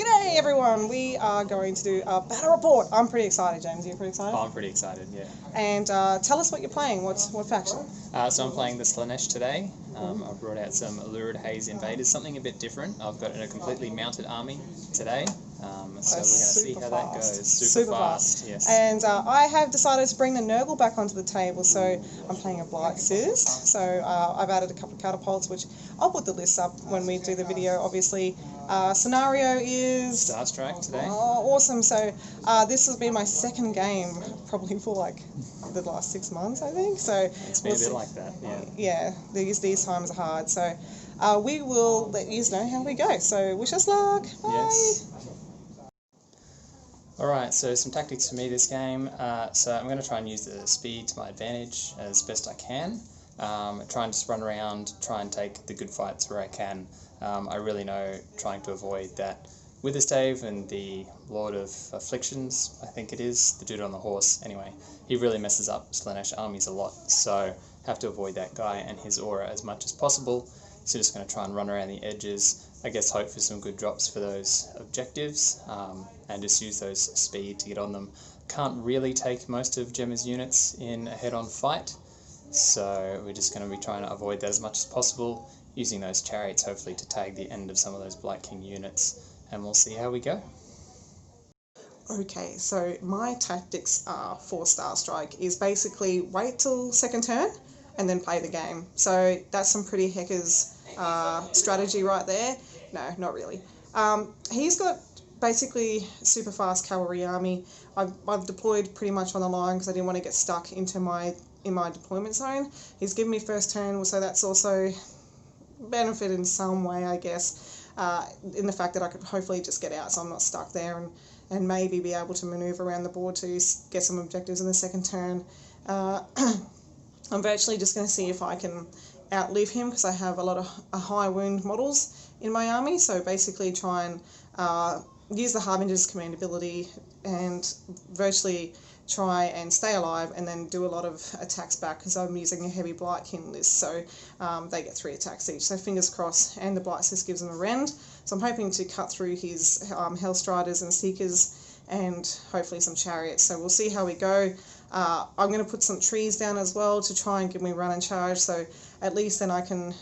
G'day everyone, we are going to do a battle report. I'm pretty excited, James. Are you pretty excited? Oh, I'm pretty excited, yeah. And tell us what you're playing. What faction? So I'm playing the Slaanesh today. I've brought out some Lurid Haze Invaders, something a bit different. I've got a completely mounted army today. So we're going to see how that goes. Super fast, yes. And I have decided to bring the Nurgle back onto the table, so I'm playing a Blightcyst. So I've added a couple of catapults, which I'll put the list up when we do the video, obviously. Scenario is... Starstrike today. Oh, awesome. So this has been my second game, probably for like the last 6 months, I think. So it's been a bit like that, yeah. Yeah, these times are hard. So we will let you know how we go. So wish us luck. Bye. Yes. Alright, so some tactics for me this game. So I'm going to try and use the speed to my advantage as best I can. Try and just run around, try and take the good fights where I can. I really know trying to avoid that Witherstave and the Lord of Afflictions, I think it is, the dude on the horse. Anyway, he really messes up Slaanesh armies a lot, so have to avoid that guy and his aura as much as possible. So just going to try and run around the edges, I guess hope for some good drops for those objectives, and just use those speed to get on them. Can't really take most of Jemma's units in a head-on fight, so we're just going to be trying to avoid that as much as possible, using those chariots hopefully to tag the end of some of those Blightcyst units, and we'll see how we go. Okay, so my tactics for Starstrike is basically wait till second turn and then play the game. So that's some pretty hackers strategy right there. No, not really. He's got basically super fast cavalry army. I've deployed pretty much on the line because I didn't want to get stuck in my deployment zone. He's given me first turn, so that's also benefit in some way, I guess, in the fact that I could hopefully just get out so I'm not stuck there, and maybe be able to maneuver around the board to get some objectives in the second turn. I'm virtually just going to see if I can outlive him because I have a lot of high wound models in my army, so basically try and use the Harbinger's command ability and virtually try and stay alive and then do a lot of attacks back because I'm using a heavy Blightcyst list, so they get 3 attacks each, so fingers crossed, and the Blightcyst gives them a rend, so I'm hoping to cut through his Hellstriders and Seekers and hopefully some chariots, so we'll see how we go. I'm going to put some trees down as well to try and give me run and charge, so at least then I can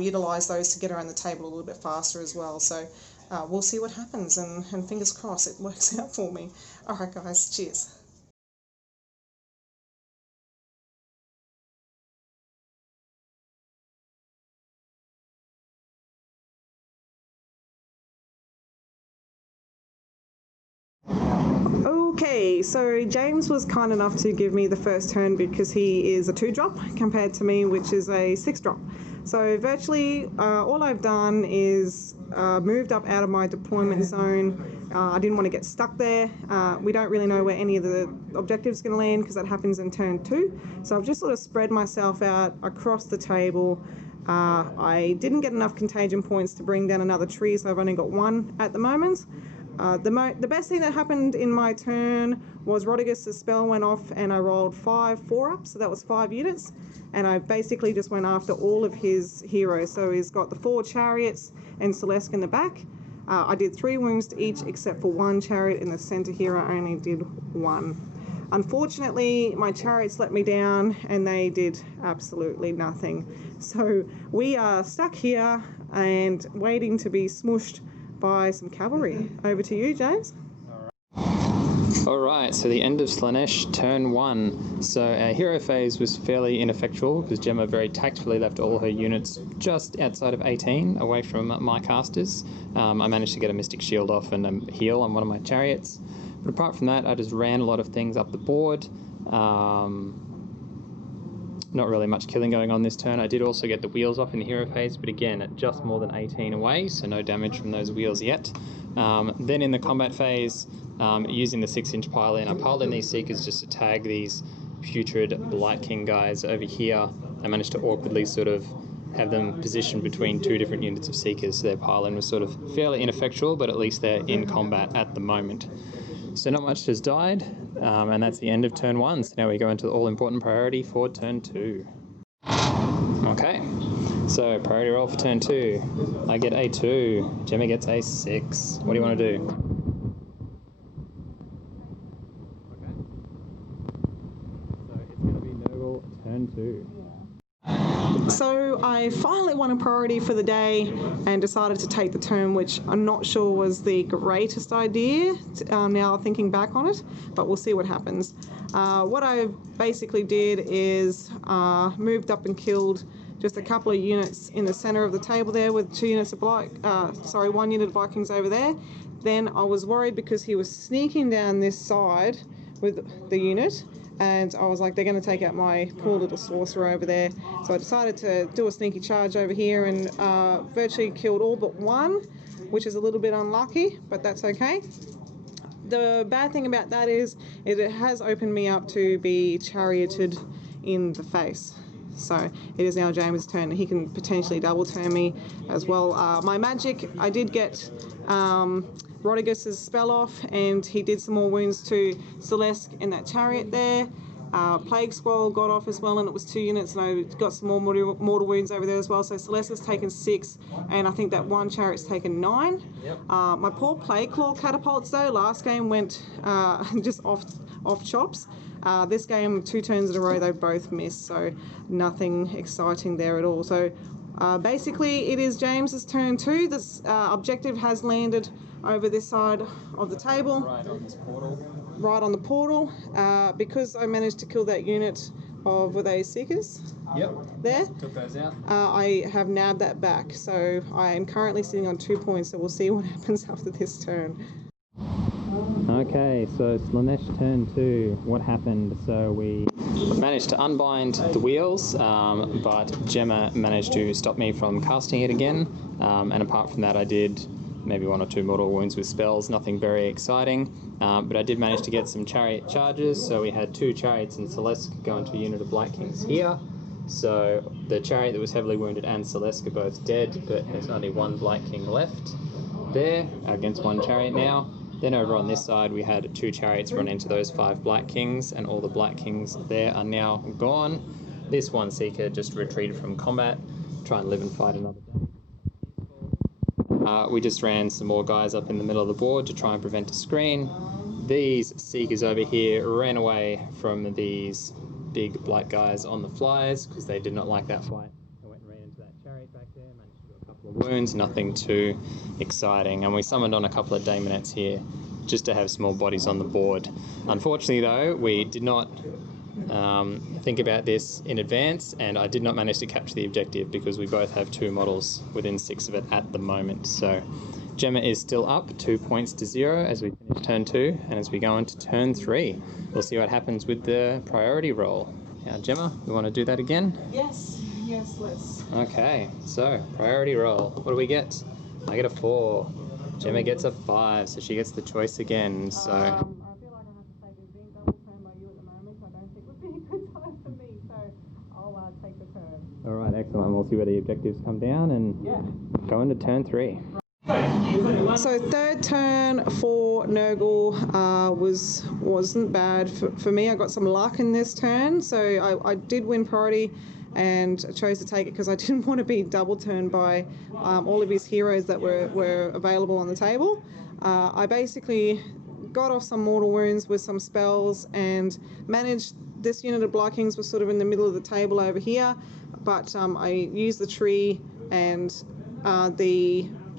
utilise those to get around the table a little bit faster as well, so we'll see what happens, and fingers crossed it works out for me. Alright guys, cheers. Okay, so James was kind enough to give me the first turn because he is a 2-drop compared to me, which is a 6-drop. So virtually all I've done is moved up out of my deployment zone. I didn't want to get stuck there. We don't really know where any of the objectives are going to land because that happens in turn 2. So I've just sort of spread myself out across the table. I didn't get enough contagion points to bring down another tree, so I've only got 1 at the moment. The best thing that happened in my turn was Rodigus's spell went off and I rolled 5 4-ups, so that was 5 units, and I basically just went after all of his heroes. So he's got the 4 chariots and Celeste in the back. I did 3 wounds to each except for 1 chariot, and the center hero only did 1. Unfortunately, my chariots let me down and they did absolutely nothing. So we are stuck here and waiting to be smooshed by some cavalry. Over to you, James. Alright, so the end of Slaanesh, turn 1. So our hero phase was fairly ineffectual because Jemma very tactfully left all her units just outside of 18, away from my casters. I managed to get a Mystic Shield off and a heal on one of my chariots. But apart from that, I just ran a lot of things up the board. Not really much killing going on this turn. I did also get the wheels off in the hero phase, but again, at just more than 18 away, so no damage from those wheels yet. Then in the combat phase, using the 6-inch pile-in, I piled in these Seekers just to tag these putrid Blightcyst guys over here. I managed to awkwardly sort of have them positioned between 2 different units of Seekers, so their pile-in was sort of fairly ineffectual, but at least they're in combat at the moment. So not much has died, and that's the end of turn 1. So now we go into the all-important priority for turn 2. Okay, So, priority roll for turn 2. I get a 2. Jemma gets a 6. What do you want to do? Okay. So, it's going to be Nurgle turn 2. So I finally won a priority for the day and decided to take the turn, which I'm not sure was the greatest idea now thinking back on it, but we'll see what happens. What I basically did is moved up and killed just a couple of units in the center of the table there with 1 unit of Vikings over there. Then I was worried because he was sneaking down this side with the unit, and I was like, they're going to take out my poor little sorcerer over there. So I decided to do a sneaky charge over here and virtually killed all but one, which is a little bit unlucky, but that's okay. The bad thing about that is it has opened me up to be charioted in the face. So it is now James' turn, and he can potentially double turn me as well. My magic, I did get Rodigus's spell off, and he did some more wounds to Celeste in that chariot there. Plague Squall got off as well, and it was 2 units, and I got some more mortal wounds over there as well. So Celeste has taken 6, and I think that one chariot's taken 9. Yep. My poor Plague Claw catapults though, last game went just off chops. This game, 2 turns in a row, they both missed, so nothing exciting there at all. So basically, it is James's turn 2. This objective has landed over this side of the table. Right on this portal. Right on the portal. Because I managed to kill that unit of, were they Seekers? Yep. There. Took those out. I have nabbed that back, so I am currently sitting on 2 points, so we'll see what happens after this turn. Okay, so Slaanesh turn 2. What happened? So we managed to unbind the wheels, but Jemma managed to stop me from casting it again. And apart from that, I did maybe 1 or 2 mortal wounds with spells, nothing very exciting. But I did manage to get some chariot charges, so we had 2 chariots and Celeste go into a unit of Blight Kings here. So the chariot that was heavily wounded and Celeste are both dead, but there's only 1 Blight King left there against 1 chariot now. Then over on this side we had 2 chariots run into those 5 Blight Kings, and all the Blight Kings there are now gone. This 1 Seeker just retreated from combat, try and live and fight another day. We just ran some more guys up in the middle of the board to try and prevent a screen. These Seekers over here ran away from these big Blight guys on the flyers because they did not like that fight. They went and ran into that chariot back there, managed to do a couple of wounds, nothing too exciting. And we summoned on a couple of Daemonettes here just to have small bodies on the board. Unfortunately though, we did not think about this in advance, and I did not manage to capture the objective because we both have 2 models within 6 of it at the moment. So Jemma is still up 2 points to 0 as we finish turn 2, and as we go into turn 3, we'll see what happens with the priority roll. Now Jemma, we want to do that again? Yes, let's. Okay, so priority roll. What do we get? I get a 4. Jemma gets a 5, so she gets the choice again. So I feel like I have to say there's being double turned by you at the moment, so I don't think would be a good time for me, so I'll take the turn. alright, excellent. We'll see where the objectives come down and go into turn 3. So 3rd turn for Nurgle wasn't bad for me. I got some luck in this turn, so I did win priority and chose to take it because I didn't want to be double turned by all of his heroes that were available on the table. I basically got off some mortal wounds with some spells and managed. This unit of Blight Kings was sort of in the middle of the table over here, but I used the tree and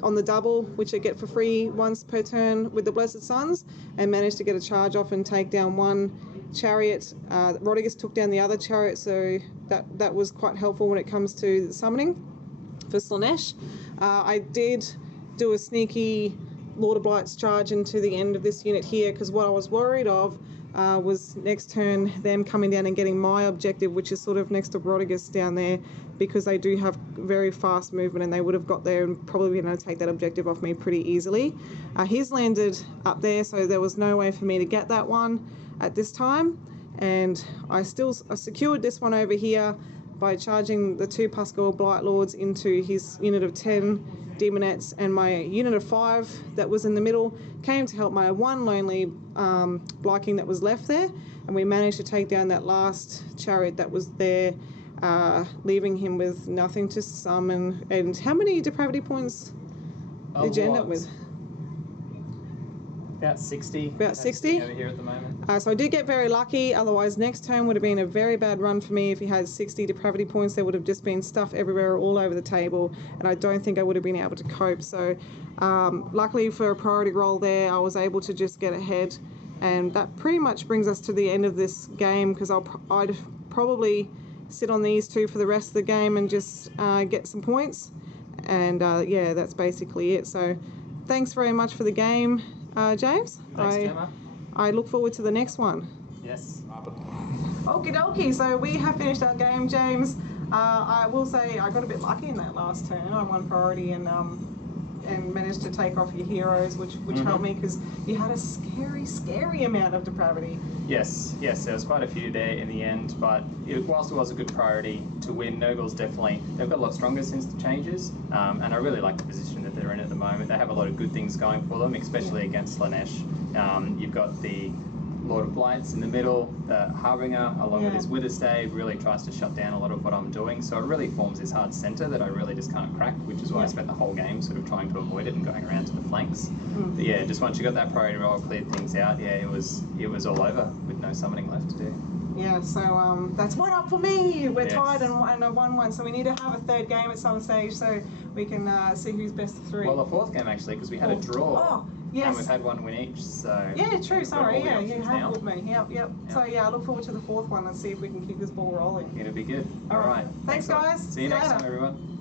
on the double, which I get for free once per turn with the Blessed Sons, and managed to get a charge off and take down 1 chariot. Rodigus took down the other chariot, so that was quite helpful when it comes to the summoning for Slaanesh. I did do a sneaky Lord of Blight's charge into the end of this unit here, because what I was worried of was next turn them coming down and getting my objective, which is sort of next to Rodigus down there, because they do have very fast movement and they would have got there and probably been able to take that objective off me pretty easily. He's landed up there, so there was no way for me to get that one at this time, and I secured this one over here by charging the 2 Pascal Blight Lords into his unit of 10 Demonettes, and my unit of 5 that was in the middle came to help my 1 lonely Blight King that was left there, and we managed to take down that last chariot that was there leaving him with nothing to summon. And how many depravity points did you end up with? About 60. About 60? Over here at the moment. So I did get very lucky, otherwise next turn would have been a very bad run for me. If he had 60 depravity points, there would have just been stuff everywhere all over the table, and I don't think I would have been able to cope. So luckily for a priority roll there, I was able to just get ahead, and that pretty much brings us to the end of this game, because I'd probably sit on these two for the rest of the game and just get some points, and yeah, that's basically it. So thanks very much for the game, James. Thanks, Jemma. I look forward to the next one. Yes. Okie dokie, so we have finished our game, James. I will say I got a bit lucky in that last turn. I won priority and managed to take off your heroes, which helped me, because you had a scary amount of depravity. Yes, there was quite a few there in the end, but whilst it was a good priority to win, Nurgle's definitely, they've got a lot stronger since the changes, and I really like the position that they're in at the moment. They have a lot of good things going for them, especially against Slaanesh. You've got the Lord of Blights in the middle, the Harbinger, along with his Witherstave, really tries to shut down a lot of what I'm doing, so it really forms this hard centre that I really just can't crack, which is why I spent the whole game sort of trying to avoid it and going around to the flanks. But yeah, just once you got that priority roll, cleared things out, yeah, it was all over with no summoning left to do. Yeah, so that's one up for me. We're tied and I won one, so we need to have a third game at some stage so we can see who's best of three. Well, a fourth game actually, because we had a draw. Oh, yes. And we've had one win each, so... Yeah, true, sorry, you have with me. Yep. So yeah, I look forward to the fourth one and see if we can keep this ball rolling. It'll be good. All right. Thanks guys. See you next time, everyone.